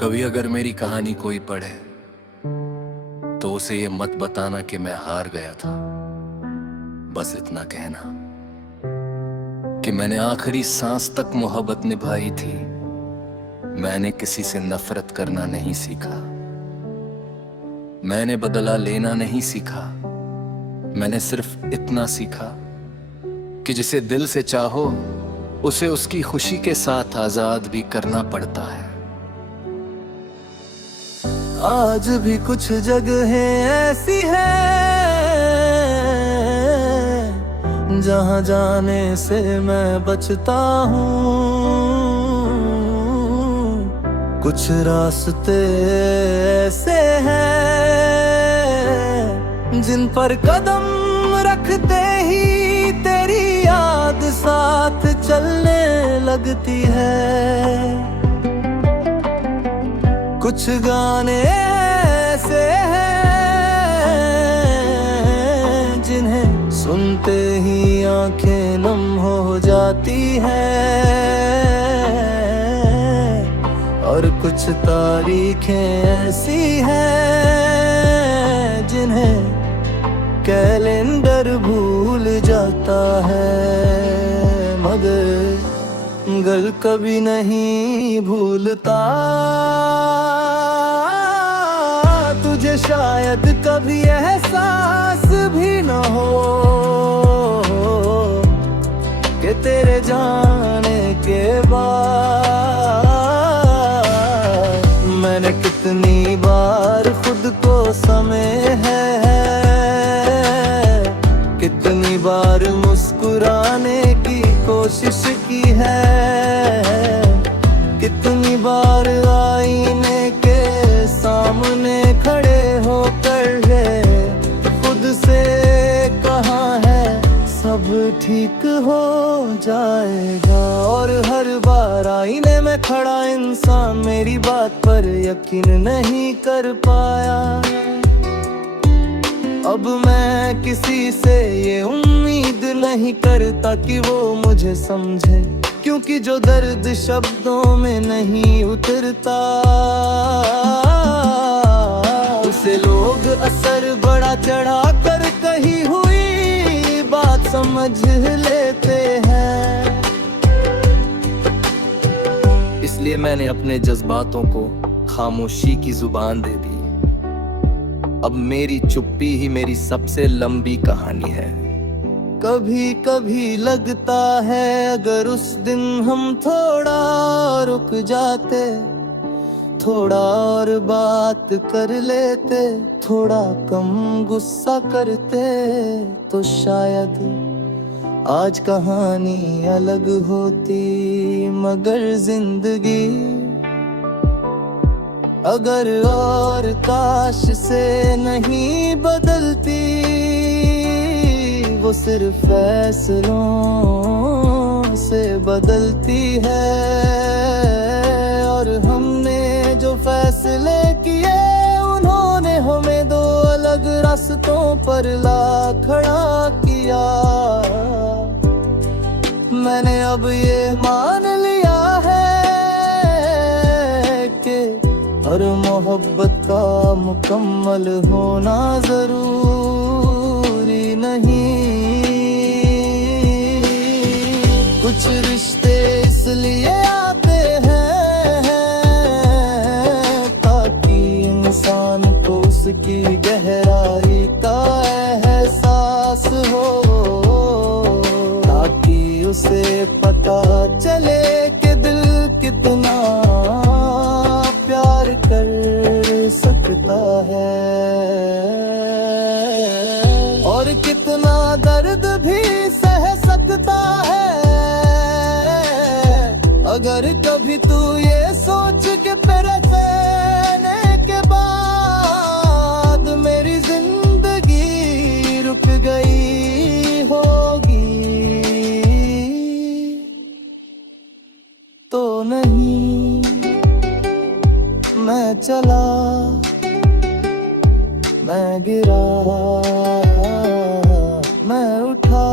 कभी अगर मेरी कहानी कोई पढ़े तो उसे ये मत बताना कि मैं हार गया था। बस इतना कहना कि मैंने आखिरी सांस तक मोहब्बत निभाई थी। मैंने किसी से नफरत करना नहीं सीखा, मैंने बदला लेना नहीं सीखा। मैंने सिर्फ इतना सीखा कि जिसे दिल से चाहो उसे उसकी खुशी के साथ आजाद भी करना पड़ता है। आज भी कुछ जगहें ऐसी हैं जहां जाने से मैं बचता हूँ। कुछ रास्ते ऐसे हैं जिन पर कदम रखते ही तेरी याद साथ चलने लगती है। कुछ गाने ऐसे हैं जिन्हें सुनते ही आंखें नम हो जाती हैं, और कुछ तारीखें ऐसी हैं जिन्हें कैलेंडर भूल जाता है, मगर गल कभी नहीं भूलता। तुझे शायद कभी एहसास भी न हो कि तेरे जाने के बाद मैंने कितनी बार खुद को समय है, कितनी बार मुस्कुराने की कोशिश की है, कितनी बार आईने के सामने खड़े होकर खुद से कहा है सब ठीक हो जाएगा। और हर बार आईने में खड़ा इंसान मेरी बात पर यकीन नहीं कर पाया। अब मैं किसी से ये उम्मीद नहीं करता कि वो मुझे समझे, क्योंकि जो दर्द शब्दों में नहीं उतरता उसे लोग असर बड़ा चढ़ा कर कही हुई बात समझ लेते हैं। इसलिए मैंने अपने जज्बातों को खामोशी की जुबान दे दी। अब मेरी चुप्पी ही मेरी सबसे लंबी कहानी है। कभी कभी लगता है अगर उस दिन हम थोड़ा रुक जाते, थोड़ा और बात कर लेते, थोड़ा कम गुस्सा करते, तो शायद आज कहानी अलग होती। मगर जिंदगी अगर और काश से नहीं बदलती, वो सिर्फ फैसलों से बदलती है। और हमने जो फैसले किए उन्होंने हमें दो अलग रास्तों पर ला खड़ा किया। मैंने अब ये मान लिया है कि हर मोहब्बत का मुकम्मल होना जरूरी नहीं। कुछ रिश्ते इसलिए आते हैं ताकि इंसान को उसकी गहराई का एहसास हो, ताकि उसे पता चले कि दिल कितना प्यार कर सकता है और कितना दर्द भी सह सकता है। अगर कभी तू ये सोच के परेशानी के बाद मेरी जिंदगी रुक गई होगी तो नहीं, मैं चला, मैं गिरा, मैं उठा,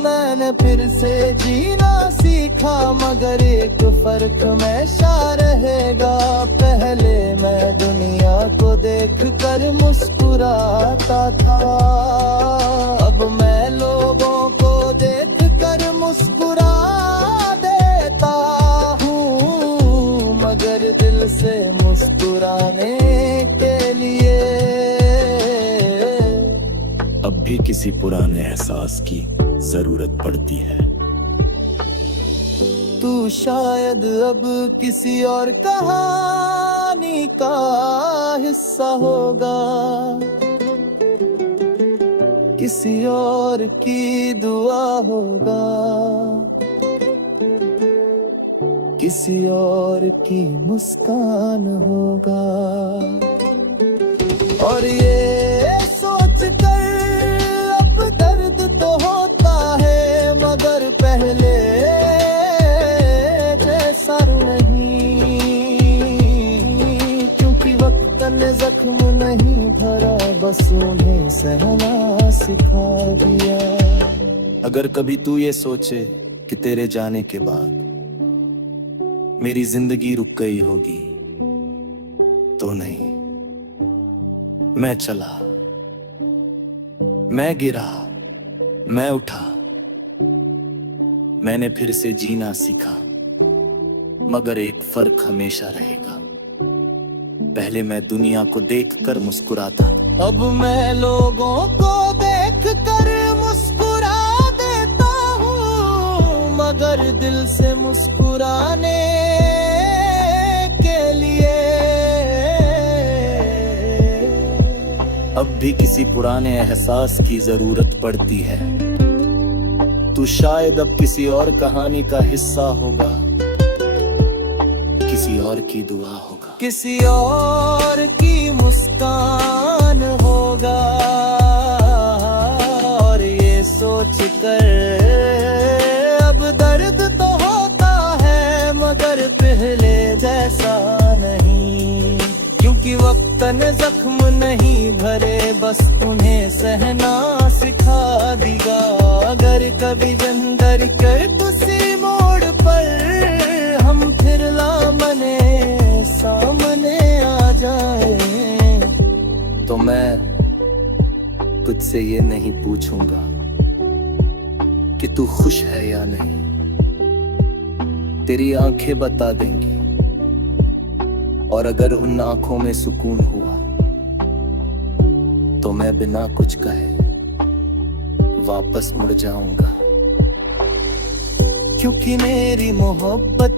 मैंने फिर से जीना सीखा। मगर एक फर्क फर्क हमेशा रहेगा। पहले मैं दुनिया को देख कर मुस्कुराता था, अब मैं लोगों को देख कर मुस्कुरा देता हूँ, मगर दिल से मुस्कुराने के लिए अब भी किसी पुराने एहसास की जरूरत पड़ती है। तू शायद अब किसी और कहानी का हिस्सा होगा, किसी और की दुआ होगा, किसी और की मुस्कान होगा। और ये सोच कर अब दर्द तो होता है, मगर पहले जैसा नहीं, क्योंकि वक्त ने जख्म नहीं भरा, बस उन्हें सहना सिखा दिया। अगर कभी तू ये सोचे कि तेरे जाने के बाद मेरी जिंदगी रुक गई होगी, तो नहीं, मैं चला, मैं गिरा, मैं उठा, मैंने फिर से जीना सीखा, मगर एक फर्क हमेशा रहेगा। पहले मैं दुनिया को देखकर मुस्कुराता, अब मैं लोगों को देख कर मुस्कुरा देता हूँ, मगर दिल से मुस्कुराने के लिए अब भी किसी पुराने एहसास की जरूरत पड़ती है। तू शायद अब किसी और कहानी का हिस्सा होगा, किसी और की दुआ होगा, किसी और की मुस्कान होगा। और ये सोच कर अब दर्द तो होता है, मगर पहले जैसा नहीं, क्योंकि वक्त ने जख्म नहीं भरे, बस उन्हें सहना सिखा दिया। अगर कभी जंदर कर किसी मोड़ पर हम फिर लामने सामने आ जाए, तो मैं तुझसे ये नहीं पूछूंगा कि तू खुश है या नहीं, तेरी आंखें बता देंगी। और अगर उन आंखों में सुकून हुआ, तो मैं बिना कुछ कहे वापस मुड़ जाऊंगा, क्योंकि मेरी मोहब्बत